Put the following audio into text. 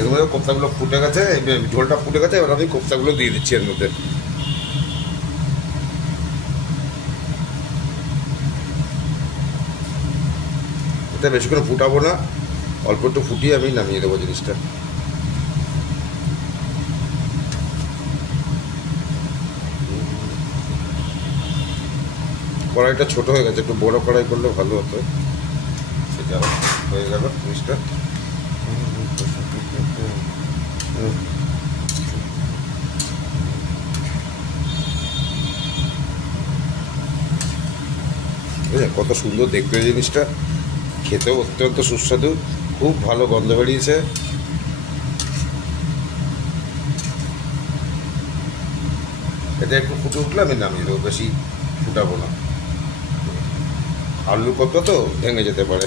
এর মধ্যে কোপ্তাগুলো ফুটে গেছে, ঝোলটা ফুটে গেছে, এবার আমি কোপ্তাগুলো দিয়ে দিচ্ছি এর মধ্যে। এটা বেশি করে ফুটাবো না, অল্প একটু ফুটিয়ে আমি নামিয়ে দেবো জিনিসটা। কড়াইটা ছোট হয়ে গেছে, একটু বড় কড়াই করলে ভালো হতো। সেটা হয়ে গেল জিনিসটা। কত সুন্দর দেখতে জিনিসটা, খেতেও অত্যন্ত সুস্বাদু, খুব ভালো গন্ধ বেরিয়েছে। এটা একটু ফুটে উঠলে আমি নামিয়ে দেবো, বেশি ফুটাবো না, আলু কত তো ভেঙে যেতে পারে।